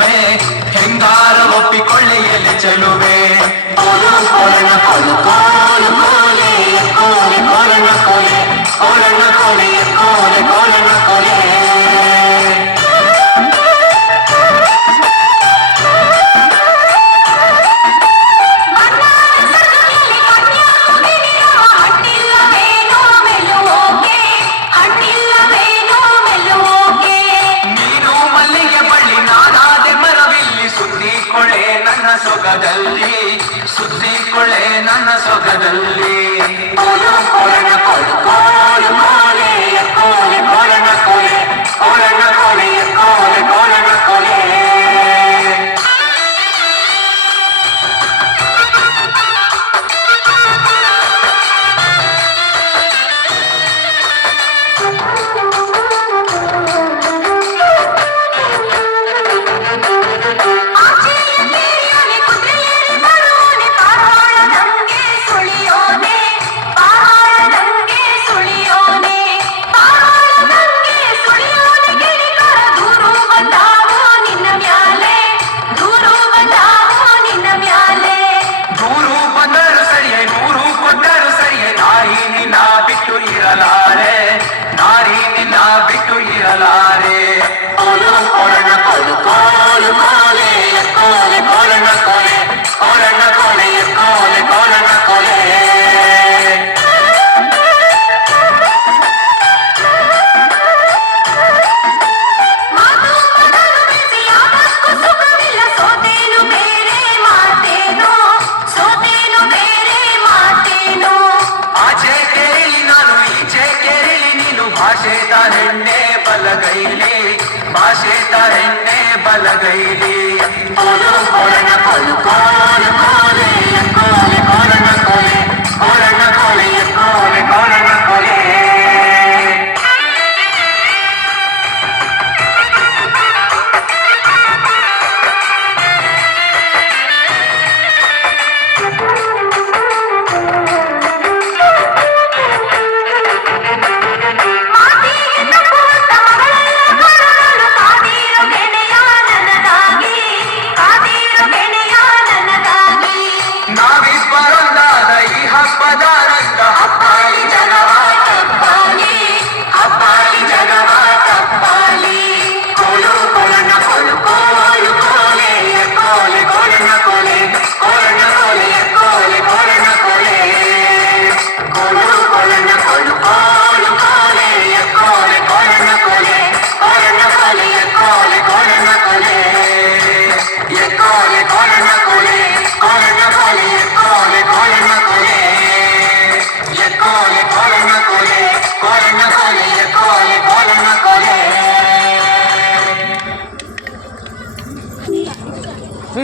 হবে ಸೊಗದಲ್ಲಿ ಸುತ್ತಿಕೊಳ್ಳೆ ನನ್ನ ಸೊಗದಲ್ಲಿ ಭಾಷೆ ಹೆಣ್ಣೆ ಬಲಗೈಲಿ.